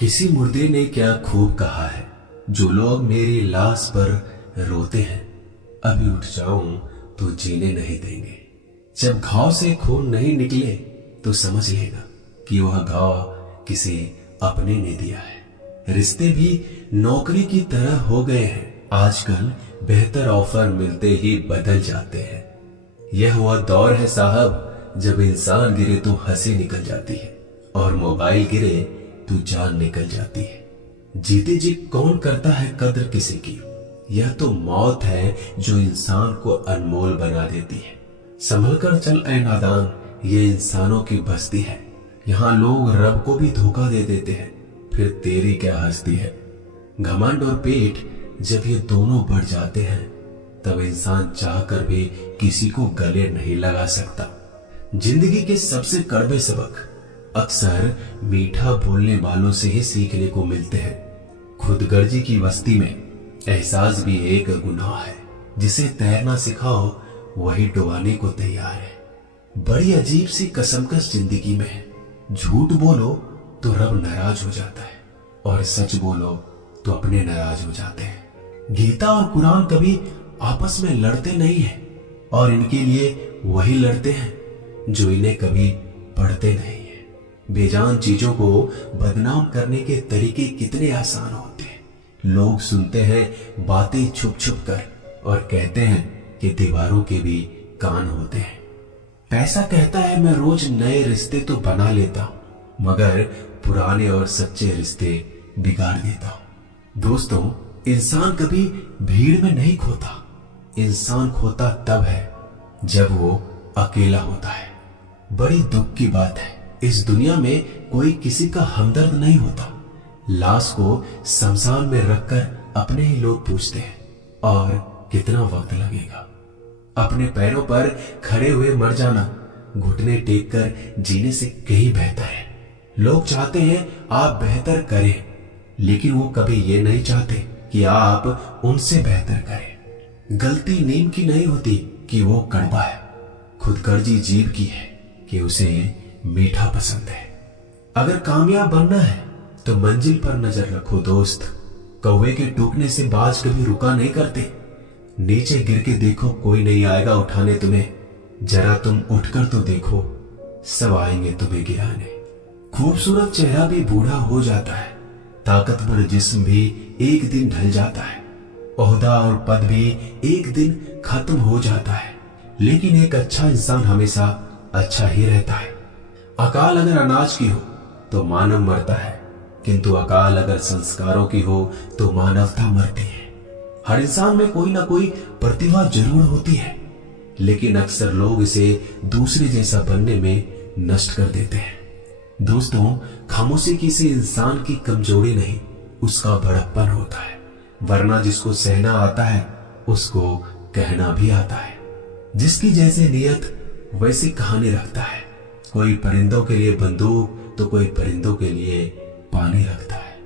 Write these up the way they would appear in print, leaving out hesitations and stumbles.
किसी मुर्दे ने क्या खूब कहा है, जो लोग मेरी लाश पर रोते हैं, अभी उठ जाऊं तो जीने नहीं देंगे। जब घाव से खून नहीं निकले तो समझ लेना कि वह घाव किसी अपने ने दिया है। रिश्ते भी नौकरी की तरह हो गए हैं, आजकल बेहतर ऑफर मिलते ही बदल जाते हैं। यह वह दौर है साहब, जब इंसान गिरे तो हंसी निकल जाती है और मोबाइल गिरे तो जान निकल जाती है। जीते जी कौन करता है कद्र किसी की, यह तो मौत है जो इंसान को अनमोल बना देती है। संभल कर चल ऐ नादान, ये इंसानों की बस्ती है। यहाँ लोग रब को भी धोखा दे देते हैं, फिर तेरी क्या हस्ती है। घमंड और पेट जब ये दोनों बढ़ जाते हैं, तब इंसान चाहकर भी किसी को गले नहीं लगा सकता। जिंदगी के सबसे कड़वे सबक अक्सर मीठा बोलने वालों से ही सीखने को मिलते हैं। खुदगर्जी की बस्ती में एहसास भी एक गुनाह है, जिसे तैरना सिखाओ वही डुबाने को तैयार है। बड़ी अजीब सी कसमकस जिंदगी में है। झूठ बोलो तो रब नाराज हो जाता है और सच बोलो तो अपने नाराज हो जाते हैं। गीता और कुरान कभी आपस में लड़ते नहीं है, और इनके लिए वही लड़ते हैं जो इन्हें कभी पढ़ते नहीं है। बेजान चीजों को बदनाम करने के तरीके कितने आसान होते हैं। लोग सुनते हैं बातें छुप छुप कर और कहते हैं कि दीवारों के भी कान होते हैं। पैसा कहता है मैं रोज नए रिश्ते तो बना लेता हूं, मगर पुराने और सच्चे रिश्ते बिगाड़ देता हूं। दोस्तों, इंसान कभी भीड़ में नहीं खोता। इंसान खोता तब है जब वो अकेला होता है। बड़ी दुख की बात है, इस दुनिया में कोई किसी का हमदर्द नहीं होता। लाश को शमशान में रखकर अपने ही लोग पूछते हैं, और कितना वक्त लगेगा। अपने पैरों पर खड़े हुए मर जाना घुटने टेक कर जीने से कहीं बेहतर है। लोग चाहते हैं आप बेहतर करें, लेकिन वो कभी ये नहीं चाहते कि आप उनसे बेहतर करें। गलती नीम की नहीं होती कि वो कड़वा है, खुदगर्जी जीव की है कि उसे मीठा पसंद है। अगर कामयाब बनना है तो मंजिल पर नजर रखो दोस्त। कौवे के टूकने से बाज कभी रुका नहीं करते। नीचे गिर के देखो, कोई नहीं आएगा उठाने तुम्हें। जरा तुम उठकर तो देखो, सब आएंगे तुम्हें गिराने। खूबसूरत चेहरा भी बूढ़ा हो जाता है, ताकतवर जिस्म भी एक दिन ढल जाता है, ओहदा और पद भी एक दिन खत्म हो जाता है, लेकिन एक अच्छा इंसान हमेशा अच्छा ही रहता है। अकाल अगर अनाज की हो तो मानव मरता है, किंतु अकाल अगर संस्कारों की हो तो मानवता मरती है। हर इंसान में कोई ना कोई प्रतिभा जरूर होती है, लेकिन अक्सर लोग इसे दूसरे जैसा बनने में नष्ट कर देते हैं। दोस्तों, खामोशी किसी इंसान की कमजोरी नहीं, उसका बड़प्पन होता है। वरना जिसको सहना आता है उसको कहना भी आता है। जिसकी जैसे नियत वैसी कहानी रखता है। कोई परिंदों के लिए बंदूक तो कोई परिंदों के लिए पानी रखता है।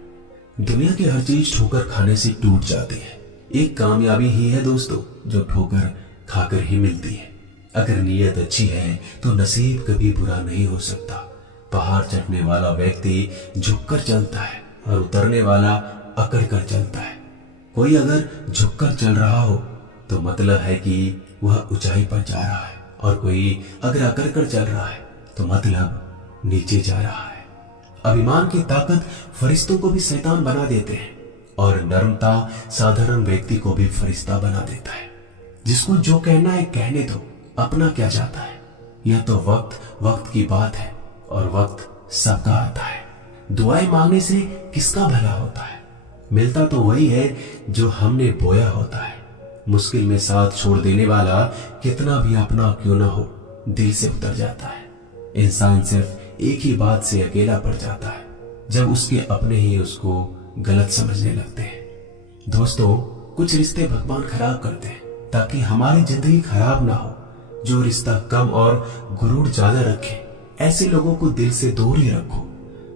दुनिया की हर चीज ठोकर खाने से टूट जाती है। एक कामयाबी ही है दोस्तों, जो ठोकर खाकर ही मिलती है। अगर नीयत अच्छी है तो नसीब कभी बुरा नहीं हो सकता। पहाड़ चढ़ने वाला व्यक्ति झुककर चलता है और उतरने वाला अकड़ कर चलता है। कोई अगर झुककर चल रहा हो तो मतलब है कि वह ऊंचाई पर जा रहा है, और कोई अगर अकड़ कर चल रहा है तो मतलब नीचे जा रहा है। अभिमान की ताकत फरिश्तों को भी शैतान बना देते हैं, और नर्मता साधारण व्यक्ति को भी फरिश्ता बना देता है। जिसको जो कहना है कहने दो, अपना क्या जाता है। यह तो वक्त की बात है, और वक्त सबका आता है। दुआएं मांगने से किसका भला होता है। मिलता तो वही है जो हमने बोया होता है। मुश्किल में साथ छोड़ देने वाला कितना भी अपना क्यों ना हो, दिल से उतर जाता है। इंसान सिर्फ एक ही बात से अकेला पड़ जाता है, जब उसके अपने ही उसको गलत समझने लगते हैं। दोस्तों, कुछ रिश्ते भगवान खराब करते हैं ताकि हमारी जिंदगी खराब ना हो। जो रिश्ता कम और गुरूर ज्यादा रखे, ऐसे लोगों को दिल से दूर ही रखो।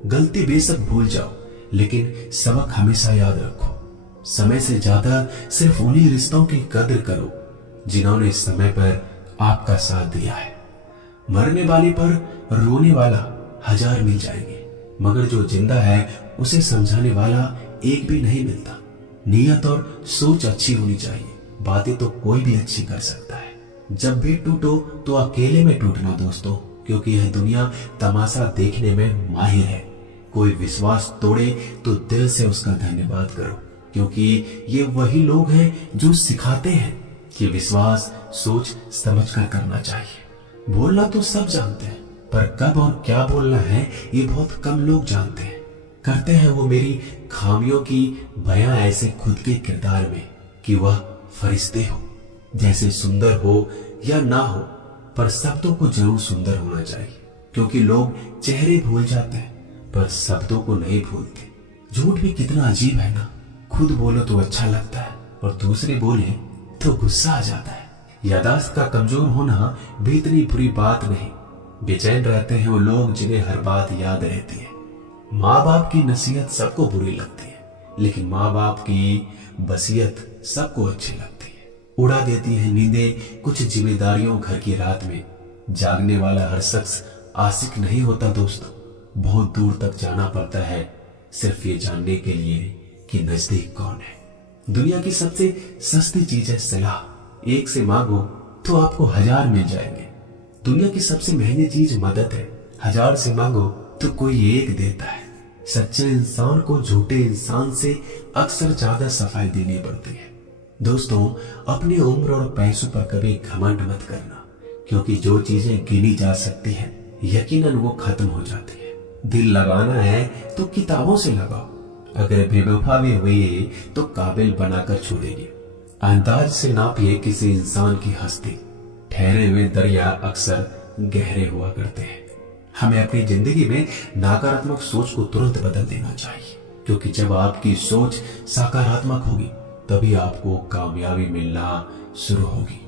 गलती बेशक भूल जाओ, लेकिन सबक हमेशा याद रखो। समय से ज्यादा सिर्फ उन्हीं रिश्तों की कद्र करो जिन्होंने समय पर आपका साथ दिया है। मरने वाले पर रोने वाला 1000 मिल जाएंगे, मगर जो जिंदा है उसे समझाने वाला एक भी नहीं मिलता। नीयत और सोच अच्छी होनी चाहिए, बातें तो कोई भी अच्छी कर सकता है। जब भी टूटो तो अकेले में टूटना दोस्तों, क्योंकि यह दुनिया तमाशा देखने में माहिर है। कोई विश्वास तोड़े तो दिल से उसका धन्यवाद करो, क्योंकि ये वही लोग हैं जो सिखाते हैं कि विश्वास सोच समझ कर करना चाहिए। बोलना तो सब जानते हैं, पर कब और क्या बोलना है ये बहुत कम लोग जानते हैं। करते हैं वो मेरी खामियों की बयां ऐसे खुद के किरदार में कि वह फरिश्ते हो, जैसे सुंदर हो या ना हो, पर शब्दों को जरूर सुंदर होना चाहिए, क्योंकि लोग चेहरे भूल जाते हैं पर शब्दों को नहीं भूलते। झूठ भी कितना अजीब है ना, खुद बोलो तो अच्छा लगता है और दूसरे बोले तो गुस्सा आ जाता है। याददाश्त का कमजोर होना भी इतनी बुरी बात नहीं। बेचैन रहते हैं वो लोग जिन्हें हर बात याद रहती है। माँ बाप की नसीहत सबको बुरी लगती है, लेकिन माँ बाप की वसीयत सबको अच्छी लगती है। उड़ा देती है नींदें कुछ जिम्मेदारियों घर की रात में। जागने वाला हर शख्स आशिक नहीं होता दोस्तों। बहुत दूर तक जाना पड़ता है सिर्फ ये जानने के लिए कि नजदीक कौन है। दुनिया की सबसे सस्ती चीज है सलाह। एक से मांगो तो आपको 1000 मिल जाएंगे। दुनिया की सबसे महंगी चीज मदद है। 1000 से मांगो तो कोई एक देता है। सच्चे इंसान को झूठे इंसान से अक्सर ज्यादा सफाई देनी पड़ती है। दोस्तों, अपनी उम्र और पैसों पर कभी घमंड मत करना, क्योंकि जो चीजें गिनी जा सकती हैं यकीनन वो खत्म हो जाती है। दिल लगाना है तो किताबों से लगाओ, अगर बेवफा भी हुई तो काबिल बनाकर छोड़ेगी। अंदाज से नापिए किसी इंसान की हस्ती। ठहरे हुए दरिया अक्सर गहरे हुआ करते हैं। हमें अपनी जिंदगी में नकारात्मक सोच को तुरंत बदल देना चाहिए, क्योंकि जब आपकी सोच सकारात्मक होगी तभी आपको कामयाबी मिलना शुरू होगी।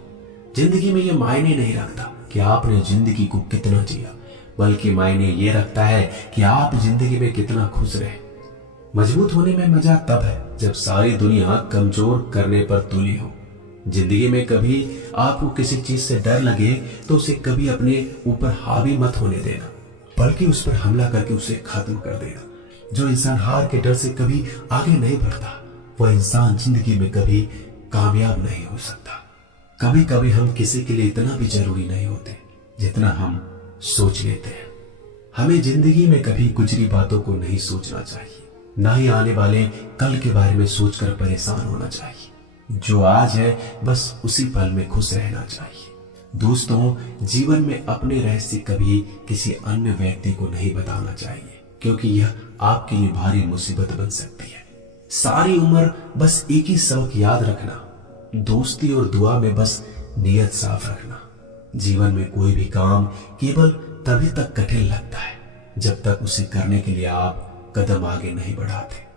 जिंदगी में यह मायने नहीं रखता कि आपने जिंदगी को कितना जिया, बल्कि मायने ये रखता है कि आप जिंदगी में कितना खुश रहे। मजबूत होने में मजा तब है जब सारी दुनिया कमजोर करने पर तुली हो। जिंदगी में कभी आपको किसी चीज से डर लगे तो उसे कभी अपने ऊपर हावी मत होने देना, बल्कि उस पर हमला करके उसे खत्म कर देना। जो इंसान हार के डर से कभी आगे नहीं बढ़ता, वह इंसान जिंदगी में कभी कामयाब नहीं हो सकता। कभी कभी हम किसी के लिए इतना भी जरूरी नहीं होते जितना हम सोच लेते हैं। हमें जिंदगी में कभी गुजरी बातों को नहीं सोचना चाहिए, ना ही आने वाले कल के बारे में सोचकर परेशान होना चाहिए। जो आज है बस उसी पल में खुश रहना चाहिए। दोस्तों, जीवन में अपने रहस्य कभी किसी अन्य व्यक्ति को नहीं बताना चाहिए, क्योंकि यह आपके लिए भारी मुसीबत बन सकती है। सारी उम्र बस एक ही सबक याद रखना, दोस्ती और दुआ में बस नीयत साफ रखना। जीवन में कोई भी काम केवल तभी तक कठिन लगता है जब तक उसे करने के लिए आप कदम आगे नहीं बढ़ाते।